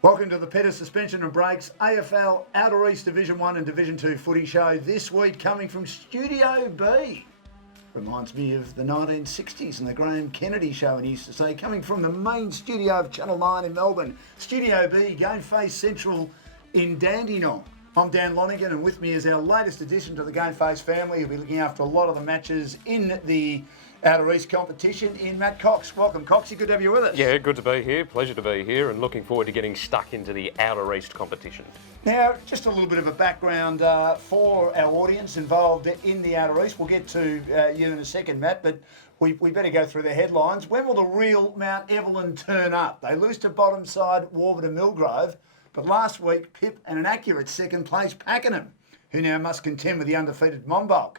Welcome to the Pettis Suspension and Breaks AFL Outer East Division 1 and Division 2 footy show. This week coming from Studio B. Reminds me of the 1960s and the Graham Kennedy show, and he used to say, coming from the main studio of Channel 9 in Melbourne, Studio B, GameFace Central in Dandenong. I'm Dan Lonigan, and with me is our latest addition to the GameFace family. He'll be looking after a lot of the matches in the Outer East competition in Matt Cox. Welcome, Coxie. Good to have you with us. Yeah, good to be here. Pleasure to be here, and looking forward to getting stuck into the Outer East competition. Now, just a little bit of a background for our audience involved in the Outer East. We'll get to you in a second, Matt, but we better go through the headlines. When will the real Mount Evelyn turn up? They lose to bottom side Warburton Millgrove, but last week, Pip and an accurate second place Pakenham, who now must contend with the undefeated Monbulk.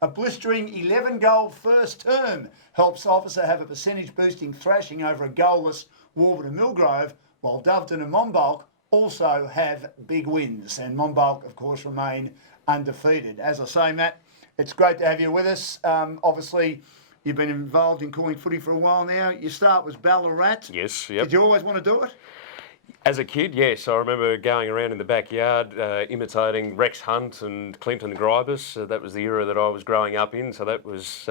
A blistering 11-goal first term helps Officer have a percentage-boosting thrashing over a goalless Warburton Millgrove, while Doveton and Monbulk also have big wins. And Monbulk, of course, remain undefeated. As I say, Matt, it's great to have you with us. Obviously, you've been involved in calling footy for a while now. Your start was Ballarat. Yes, yep. Did you always want to do it? As a kid, yes. I remember going around in the backyard imitating Rex Hunt and Clinton Gribus. That was the era that I was growing up in, so that was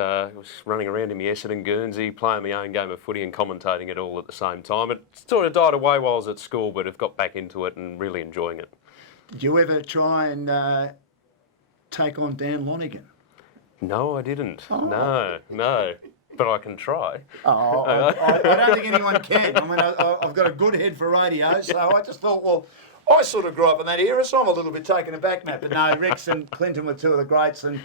running around in my Essendon Guernsey, playing my own game of footy and commentating it all at the same time. It sort of died away while I was at school, but I've got back into it and really enjoying it. Did you ever try and take on Dan Lonigan? No, I didn't. Oh. No. But I can try. I don't think anyone can. I mean, I've got a good head for radio, so I just thought, well, I sort of grew up in that era, so I'm a little bit taken aback, Matt. But no, Rex and Clinton were two of the greats, and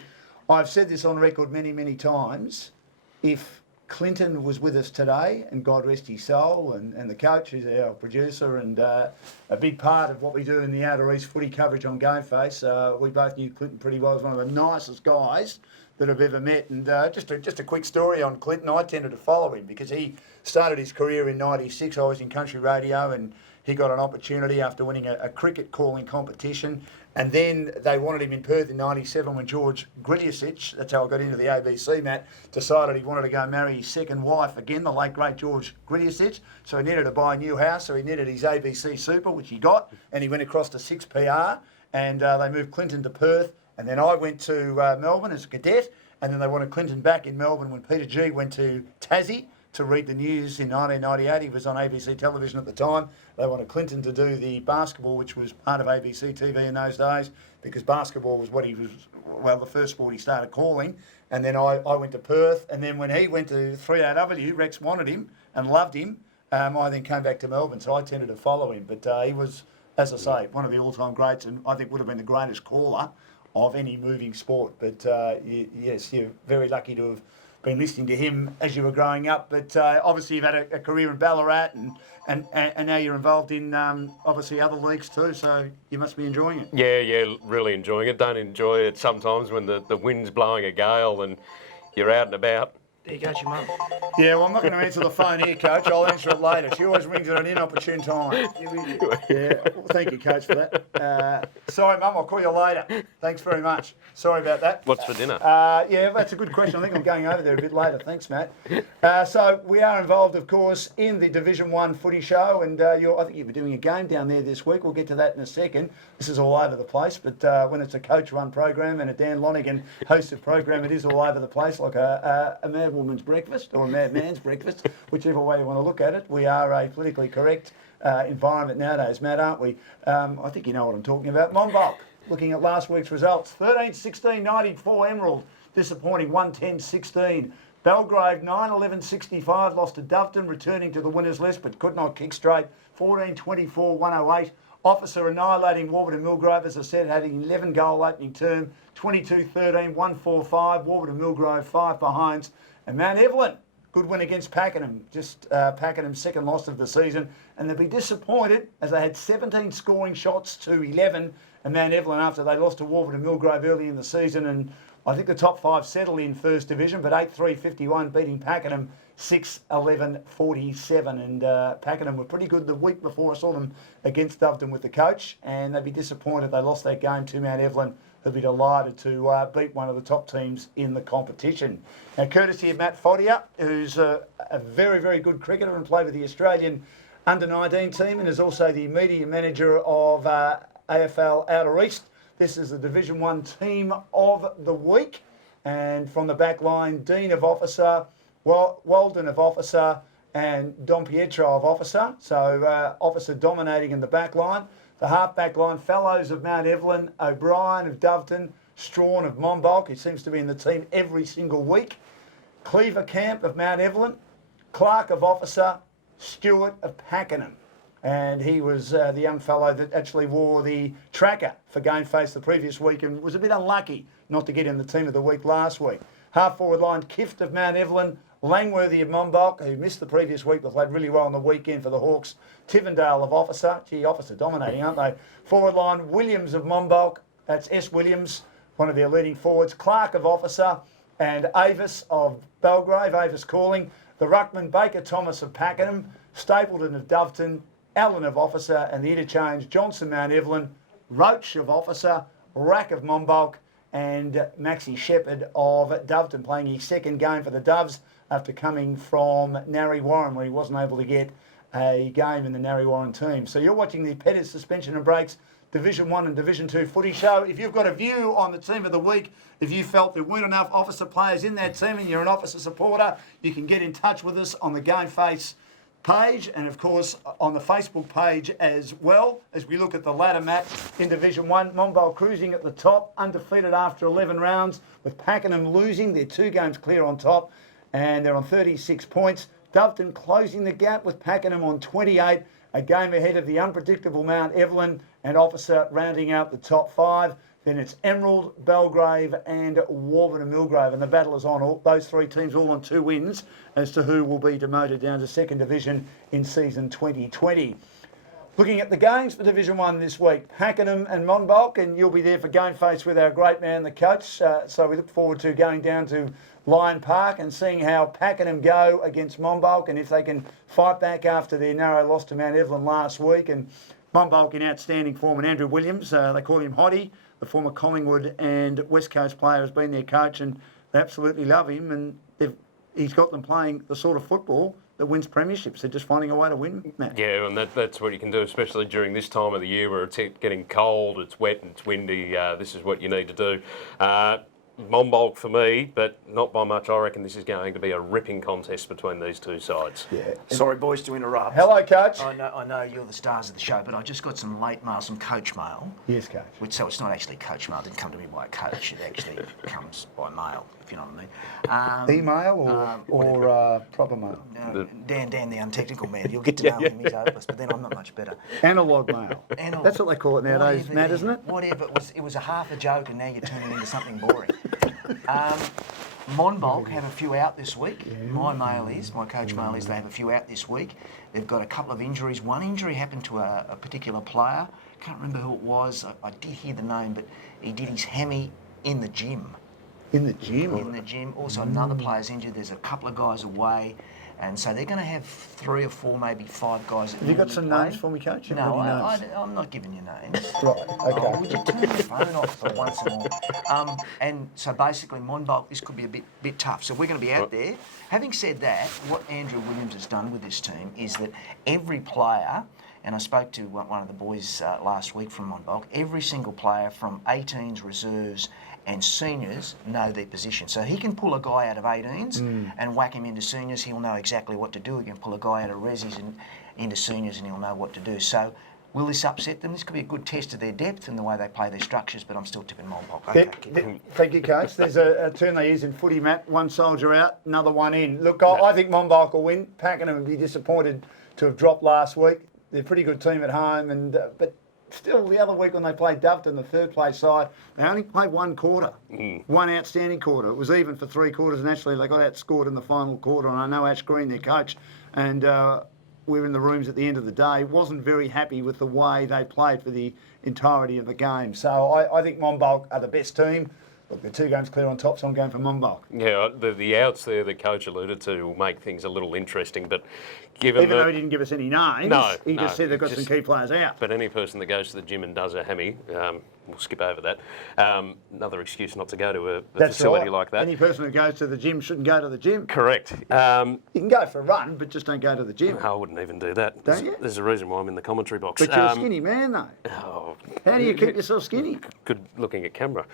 I've said this on record many, many times. If Clinton was with us today, and God rest his soul, and the coach, who's our producer, and a big part of what we do in the Outer East footy coverage on GameFace, we both knew Clinton pretty well. He was one of the nicest guys that I've ever met. And just a quick story on Clinton. I tended to follow him because he started his career in '96. I was in country radio, and he got an opportunity after winning a cricket calling competition. And then they wanted him in Perth in '97 when George Griliusic, that's how I got into the ABC, Matt, decided he wanted to go marry his second wife again, the late great George Griliusic. So he needed to buy a new house, so he needed his ABC Super, which he got, and he went across to 6PR, and they moved Clinton to Perth. And then I went to Melbourne as a cadet, and then they wanted Clinton back in Melbourne when Peter G went to Tassie to read the news in 1998. He was on ABC television at the time. They wanted Clinton to do the basketball, which was part of ABC TV in those days, because basketball was what he was, well, the first sport he started calling. And then I went to Perth, and then when he went to 3AW, Rex wanted him and loved him. I then came back to Melbourne, so I tended to follow him. But he was, as I say, one of the all-time greats, and I think would have been the greatest caller of any moving sport. But yes, you're very lucky to have been listening to him as you were growing up. But obviously you've had a career in Ballarat, and now you're involved in obviously other leagues too, so you must be enjoying it. Yeah, really enjoying it. Don't enjoy it sometimes when the wind's blowing a gale and you're out and about. There you go, your mum. Yeah, well, I'm not going to answer the phone here, Coach. I'll answer it later. She always rings at an inopportune time. Yeah, well, thank you, Coach, for that. Sorry, Mum, I'll call you later. Thanks very much. Sorry about that. What's for dinner? Yeah, that's a good question. I think I'm going over there a bit later. Thanks, Matt. So we are involved, of course, in the Division 1 footy show, and I think you were doing a game down there this week. We'll get to that in a second. This is all over the place, but when it's a coach-run program and a Dan Lonigan hosted program, it is all over the place, like a mad woman's breakfast or a madman's breakfast, whichever way you want to look at it. We are a politically correct environment nowadays, Matt, aren't we? I think you know what I'm talking about. Monbulk, looking at last week's results, 13-16-94 Emerald, disappointing 110-16. Belgrave 9-11-65, lost to Doveton, returning to the winners list but could not kick straight, 14-24-108. Officer annihilating Warburton Millgrove, as I said, had an 11-goal opening term, 22-13, 145, Warburton Millgrove 5 behinds. And Mount Evelyn, good win against Pakenham, just Pakenham's second loss of the season. And they'll be disappointed as they had 17 scoring shots to 11. And Mount Evelyn, after they lost to Warburton Millgrove early in the season, and I think the top 5 settled in First Division, but 8-3-51, beating Pakenham 6-11-47. And Pakenham were pretty good the week before. I saw them against Doveton with the coach, and they'd be disappointed they lost that game to Mount Evelyn, who'll be delighted to beat one of the top teams in the competition. Now, courtesy of Matt Foddia, who's a very, very good cricketer and played with the Australian under-19 team and is also the media manager of AFL Outer East. This is the Division 1 team of the week. And from the back line, Dean of Officer, Walden of Officer, and Don Pietro of Officer. So Officer dominating in the back line. The half back line, Fellows of Mount Evelyn, O'Brien of Doveton, Strawn of Monbulk, who seems to be in the team every single week. Cleaver Camp of Mount Evelyn, Clark of Officer, Stewart of Pakenham. And he was the young fellow that actually wore the tracker for GameFace the previous week and was a bit unlucky not to get in the team of the week last week. Half forward line, Kift of Mount Evelyn, Langworthy of Monbulk, who missed the previous week but played really well on the weekend for the Hawks. Tivendale of Officer, gee, Officer dominating, aren't they? Forward line, Williams of Monbulk, that's S. Williams, one of their leading forwards. Clark of Officer and Avis of Belgrave, Avis calling. The ruckman, Baker Thomas of Pakenham, Stapleton of Doveton, Allen of Officer, and the interchange, Johnson Mount Evelyn, Roach of Officer, Rack of Monbulk, and Maxie Shepherd of Doveton, playing his second game for the Doves after coming from Narre Warren, where he wasn't able to get a game in the Narre Warren team. So you're watching the Pettis Suspension and Breaks Division 1 and Division 2 footy show. If you've got a view on the team of the week, if you felt there weren't enough Officer players in that team and you're an Officer supporter, you can get in touch with us on the GameFace page and of course on the Facebook page as well. As we look at the ladder match in Division 1, Monbulk cruising at the top, undefeated after 11 rounds, with Pakenham losing. They're 2 games clear on top and they're on 36 points. Doveton closing the gap with Pakenham on 28, a game ahead of the unpredictable Mount Evelyn, and Officer rounding out the top 5. Then it's Emerald, Belgrave and Warburton and Millgrave, and the battle is on. All those 3 teams all on 2 wins as to who will be demoted down to 2nd Division in season 2020. Looking at the games for Division 1 this week, Pakenham and Monbulk, and you'll be there for GameFace with our great man, the coach. So we look forward to going down to Lion Park and seeing how Pakenham go against Monbulk and if they can fight back after their narrow loss to Mount Evelyn last week. And Monbulk in outstanding form, and Andrew Williams, they call him Hottie, the former Collingwood and West Coast player, has been their coach, and they absolutely love him, and he's got them playing the sort of football that wins premierships. They're just finding a way to win, Matt. Yeah, and that's what you can do, especially during this time of the year where it's getting cold, it's wet, and it's windy. This is what you need to do. Monbulk for me, but not by much. I reckon this is going to be a ripping contest between these 2 sides. Yeah. Sorry, boys, to interrupt. Hello, Coach. I know you're the stars of the show, but I just got some late mail, some coach mail. Yes, Coach. So it's not actually coach mail. It didn't come to me by a coach. It actually comes by mail, if you know what I mean. Email or proper mail? Dan, the untechnical man. You'll get to know him. He's hopeless, but then I'm not much better. Analog mail. That's what they call it nowadays, Matt, isn't it? Whatever. It was a half a joke, and now you're turning into something boring. Monbulk have a few out this week. Yeah. My coach mail is they have a few out this week. They've got a couple of injuries. One injury happened to a particular player. Can't remember who it was. I did hear the name, but he did his hemi in the gym. In the gym? In the gym. Also, another player's injured. There's a couple of guys away. And so they're going to have 3 or 4, maybe 5 guys. Have you got some names for me, Coach? No, I'm not giving you names. Right, okay. Oh, would you turn your phone off for once in a while? And so basically, Monbulk, this could be a bit tough. So we're going to be out there. Having said that, what Andrew Williams has done with this team is that every player, and I spoke to one of the boys last week from Monbulk, every single player from 18s, reserves, and seniors know their position. So he can pull a guy out of 18s and whack him into seniors. He'll know exactly what to do. He can pull a guy out of resis and into seniors and he'll know what to do. So will this upset them? This could be a good test of their depth and the way they play their structures, but I'm still tipping Monbulk. Okay, thank you, Coach. There's a term they use in footy, Matt. One soldier out, another one in. Look, I think Monbulk will win. Pakenham would be disappointed to have dropped last week. They're a pretty good team at home, but still, the other week when they played Doveton, the 3rd place side, they only played 1 quarter. One outstanding quarter. It was even for 3 quarters, and actually they got outscored in the final quarter. And I know Ash Green, their coach, and we were in the rooms at the end of the day, wasn't very happy with the way they played for the entirety of the game. So I think Monbulk are the best team. Look, the 2 games clear on top, so I'm going for Monbulk. Yeah, the outs there the coach alluded to will make things a little interesting, but given Even though he didn't give us any names, he just said they've got some key players out. But any person that goes to the gym and does a hemi, we'll skip over that. Another excuse not to go to a That's facility right. like that. Any person who goes to the gym shouldn't go to the gym. Correct. You can go for a run, but just don't go to the gym. I wouldn't even do that. Don't you? There's a reason why I'm in the commentary box. But you're a skinny man, though. Oh, How do you keep yourself skinny? good looking at camera.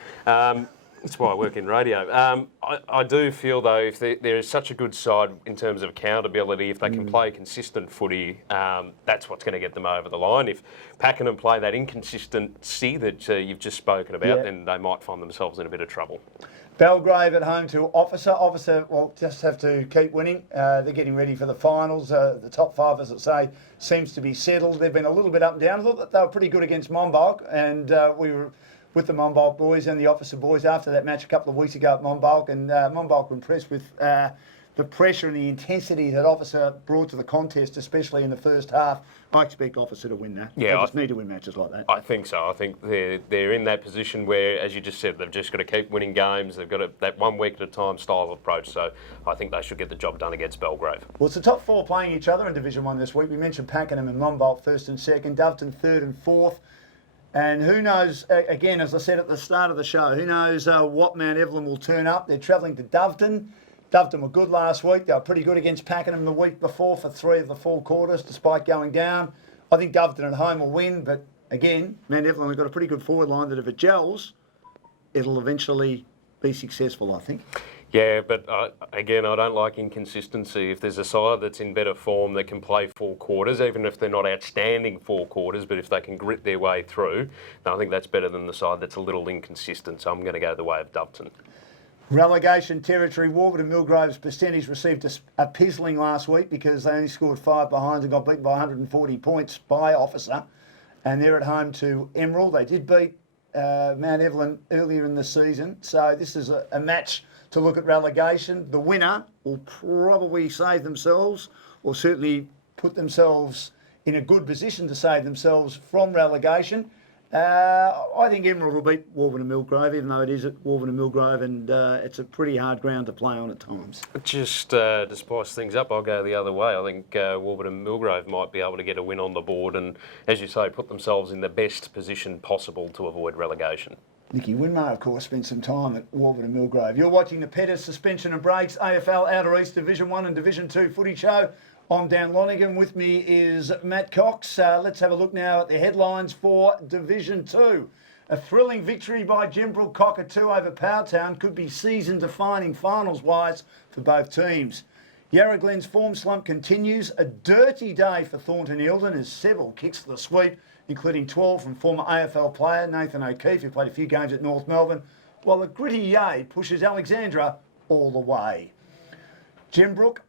That's why I work in radio. I do feel, though, if there is such a good side in terms of accountability, if they can play consistent footy, that's what's going to get them over the line. If Pakenham play that inconsistency that you've just spoken about, then they might find themselves in a bit of trouble. Belgrave at home to Officer. Officer will just have to keep winning. They're getting ready for the finals. The top five, as I say, seems to be settled. They've been a little bit up and down. I thought that they were pretty good against Monbulk, and we were with the Monbulk boys and the Officer boys after that match a couple of weeks ago at Monbulk, and Monbulk were impressed with the pressure and the intensity that Officer brought to the contest, especially in the first half. I expect Officer to win that. Yeah, they just need to win matches like that. I think so. I think they're in that position where, as you just said, they've just got to keep winning games. They've got that 1 week at a time style of approach. So I think they should get the job done against Belgrave. Well, it's the top four playing each other in Division 1 this week. We mentioned Pakenham and Monbulk first and second, Doveton third and fourth. And who knows, again, as I said at the start of the show, who knows what Mount Evelyn will turn up. They're travelling to Doveton. Doveton were good last week. They were pretty good against Pakenham the week before for 3 of the 4 quarters, despite going down. I think Doveton at home will win, but again, Mount Evelyn have got a pretty good forward line that if it gels, it'll eventually be successful, I think. Yeah, but again, I don't like inconsistency. If there's a side that's in better form that can play 4 quarters, even if they're not outstanding 4 quarters, but if they can grit their way through, then I think that's better than the side that's a little inconsistent. So I'm going to go the way of Doveton. Relegation territory, Warburton Millgrove's percentage received a pizzling last week because they only scored 5 behinds and got beaten by 140 points by Officer. And they're at home to Emerald. They did beat Mount Evelyn earlier in the season. So this is a match to look at relegation. The winner will probably save themselves, or certainly put themselves in a good position to save themselves from relegation. I think Emerald will beat Warburton Millgrove, even though it is at Warburton Millgrove, and it's a pretty hard ground to play on at times. Just to spice things up, I'll go the other way. I think Warburton Millgrove might be able to get a win on the board and, as you say, put themselves in the best position possible to avoid relegation. Nicky Winmar, of course, spent some time at Warburton Millgrove. You're watching the Pettis Suspension and Brakes AFL Outer East Division 1 and Division 2 footy show. I'm Dan Lonigan. With me is Matt Cox. Let's have a look now at the headlines for Division 2. A thrilling victory by Gembrook Cockatoo over Powtown could be season-defining finals-wise for both teams. Yarra Glen's form slump continues. A dirty day for Thornton Eildon as Seville kicks the sweep, including 12 from former AFL player Nathan O'Keefe, who played a few games at North Melbourne, while the gritty Yay pushes Alexandra all the way. Gembrook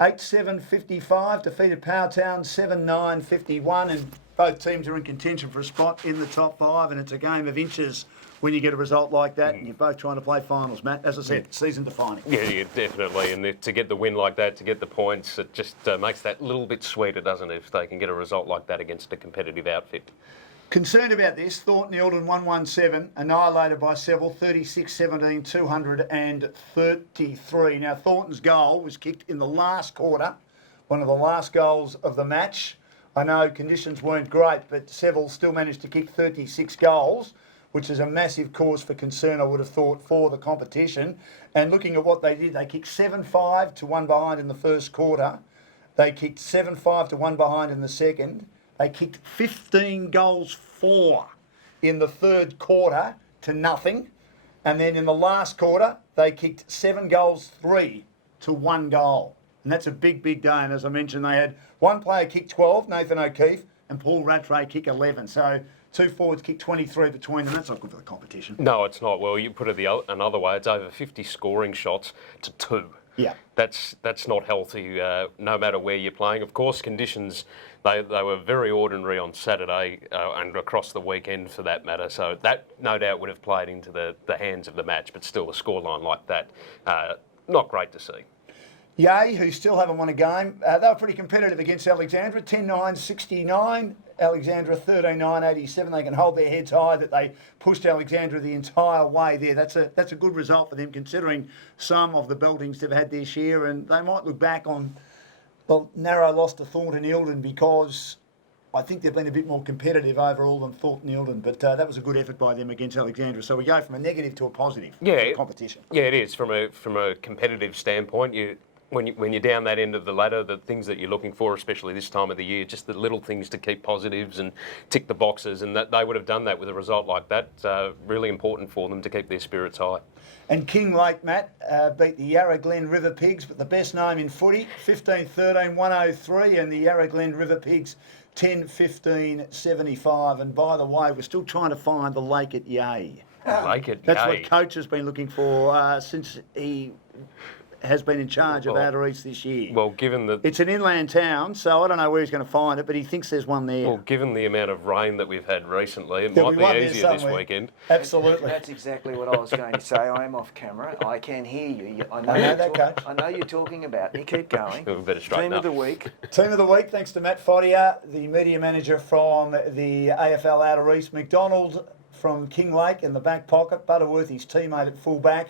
8-7-55 defeated Powtown 7-9-51, and both teams are in contention for a spot in the top 5, and it's a game of inches when you get a result like that, and you're both trying to play finals, Matt. As I said, season defining. Yeah, definitely. And to get the win like that, to get the points, it just makes that little bit sweeter, doesn't it, if they can get a result like that against a competitive outfit. Concerned about this, Thornton Eildon 1-1-7, annihilated by Seville 36-17, 233. Now, Thornton's goal was kicked in the last quarter, one of the last goals of the match. I know conditions weren't great, but Seville still managed to kick 36 goals, which is a massive cause for concern, I would have thought, for the competition. And looking at what they did, they kicked 7-5 to 1 behind in the first quarter. They kicked 7-5 to 1 behind in the second. They kicked 15 goals for in the third quarter to nothing. And then in the last quarter, they kicked 7 goals 3 to 1 goal. And that's a big, big day. And as I mentioned, they had one player kick 12, Nathan O'Keefe, and Paul Rattray kick 11. So 2 forwards kick 23 between them. That's not good for the competition. No, it's not. Well, you put it another way, it's over 50 scoring shots to 2. Yeah. That's not healthy, no matter where you're playing. Of course, conditions, they were very ordinary on Saturday and across the weekend for that matter. So that no doubt would have played into the hands of the match, but still a scoreline like that, not great to see. Yay, who still haven't won a game. They were pretty competitive against Alexandra, 10-9-69. Alexandra 13-9-87. They can hold their heads high that they pushed Alexandra the entire way there. That's a good result for them, considering some of the beltings they've had this year, and they might look back on the narrow loss to Thornton Eildon because I think they've been a bit more competitive overall than Thornton Eildon, but that was a good effort by them against Alexandra. So we go from a negative to a positive for the competition. Yeah, it is from a competitive standpoint. When you're down that end of the ladder, the things that you're looking for, especially this time of the year, just the little things to keep positives and tick the boxes, and that they would have done that with a result like that. Really important for them to keep their spirits high. And Kinglake, Matt, beat the Yarra Glen River Pigs, but the best name in footy, 15-13, 103, and the Yarra Glen River Pigs 10-15-75. And by the way, we're still trying to find the lake at Yea. That's what Coach has been looking for since he has been in charge of Outer East this year. Well, given that it's an inland town, so I don't know where he's going to find it, but he thinks there's one there. Well, given the amount of rain that we've had recently, it might be easier this weekend. Absolutely. That's exactly what I was going to say. I am off camera. I can hear you. I know you're talking about me. Keep going. We better straighten up. Team of the week. Team of the week, thanks to Matt Foddier, the media manager from the AFL Outer East. McDonald from Kinglake in the back pocket. Butterworth, his teammate at full back.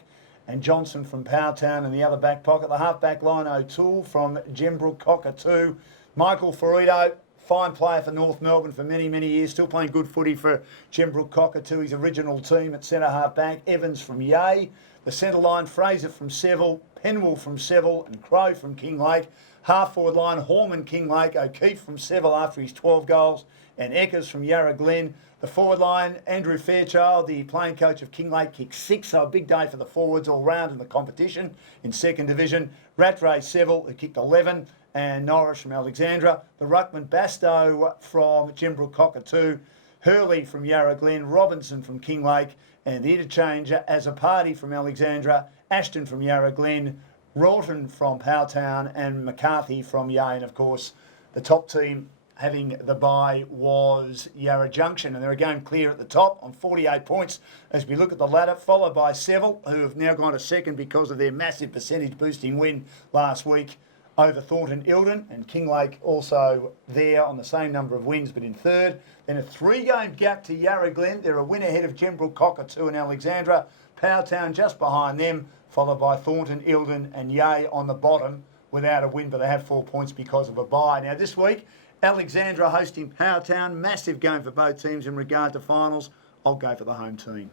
And Johnson from Powtown in the other back pocket. The half-back line, O'Toole from Gembrook, Cockatoo. Michael Ferrito, fine player for North Melbourne for many, many years. Still playing good footy for Gembrook, Cockatoo, his original team at centre half-back. Evans from Yea. The centre line, Fraser from Seville. Penwell from Seville and Crow from Kinglake. Half-forward line, Horman, Kinglake. O'Keefe from Seville after his 12 goals. And Eckers from Yarra Glen. The forward line, Andrew Fairchild, the playing coach of Kinglake, kicked 6, so a big day for the forwards all round in the competition in second division. Rattray Seville, who kicked 11, and Norris from Alexandra. The ruckman, Bastow from Gembrook, Cockatoo. Hurley from Yarra Glen, Robinson from Kinglake, and the interchange as a party from Alexandra, Ashton from Yarra Glen, Rawton from Powtown, and McCarthy from Yea. And of course, the top team having the bye was Yarra Junction, and they're again clear at the top on 48 points as we look at the ladder, followed by Seville, who have now gone to second because of their massive percentage boosting win last week over Thornton Eildon, and Kinglake also there on the same number of wins but in third. Then a 3-game gap to Yarra Glen. They're a win ahead of Gembrook, Cockatoo and Alexandra. Powtown just behind them, followed by Thornton, Eildon and Yea on the bottom without a win, but they have 4 points because of a bye. Now this week, Alexandra hosting Powtown. Massive game for both teams in regard to finals. I'll go for the home team.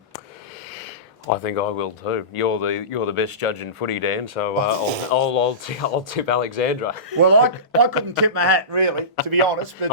I think I will too. You're the best judge in footy, Dan. So I'll tip Alexandra. Well, I couldn't tip my hat really, to be honest. But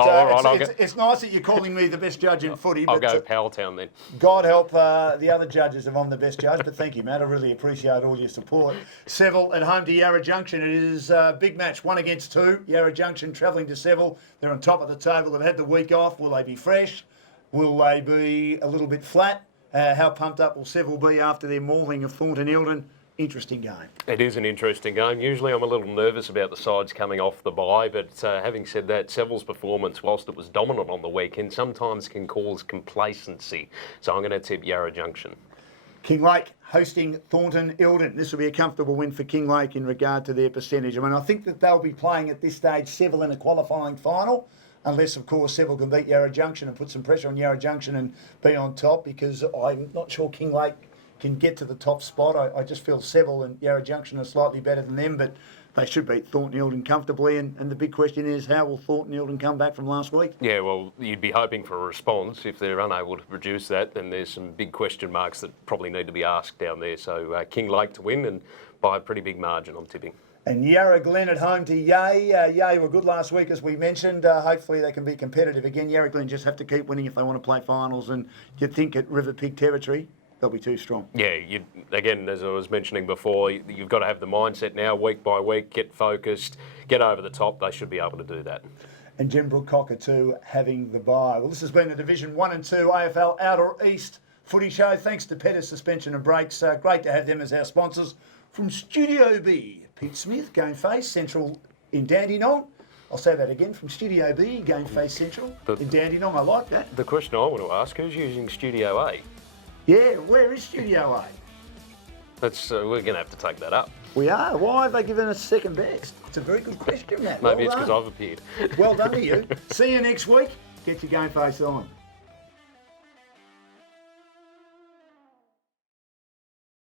it's nice that you're calling me the best judge in footy. I'll go Powtown then. God help the other judges if I'm the best judge. But thank you, Matt. I really appreciate all your support. Seville at home to Yarra Junction. It is a big match, 1 against 2. Yarra Junction travelling to Seville. They're on top of the table. They've had the week off. Will they be fresh? Will they be a little bit flat? How pumped up will Seville be after their mauling of Thornton Eildon? Interesting game. It is an interesting game. Usually I'm a little nervous about the sides coming off the bye, but having said that, Seville's performance, whilst it was dominant on the weekend, sometimes can cause complacency. So I'm going to tip Yarra Junction. Kinglake hosting Thornton Eildon. This will be a comfortable win for Kinglake in regard to their percentage. I mean, I think that they'll be playing at this stage Seville in a qualifying final. Unless, of course, Seville can beat Yarra Junction and put some pressure on Yarra Junction and be on top, because I'm not sure Kinglake can get to the top spot. I just feel Seville and Yarra Junction are slightly better than them, but they should beat Thornton Eildon comfortably. And the big question is, how will Thornton Eildon come back from last week? Yeah, well, you'd be hoping for a response. If they're unable to produce that, then there's some big question marks that probably need to be asked down there. So Kinglake to win, and by a pretty big margin, I'm tipping. And Yarra Glen at home to Yea. Yea were good last week, as we mentioned. Hopefully they can be competitive again. Yarra Glen just have to keep winning if they want to play finals. And you'd think at River Pig territory, they'll be too strong. Yeah, again, as I was mentioning before, you've got to have the mindset now, week by week, get focused, get over the top. They should be able to do that. And Gembrook Cockatoo having the bye. Well, this has been the Division 1 and 2 AFL Outer East Footy Show. Thanks to Pettis Suspension and Brakes. Great to have them as our sponsors. From Studio B, Pete Smith, GameFace, Central in Dandenong. I'll say that again, from Studio B, GameFace Central in Dandenong. I like that. The question I want to ask, who's using Studio A? Yeah, where is Studio A? That's we're going to have to take that up. We are. Why have they given us second best? It's a very good question, Matt. Maybe it's because I've appeared. Well done to you. See you next week. Get your GameFace on.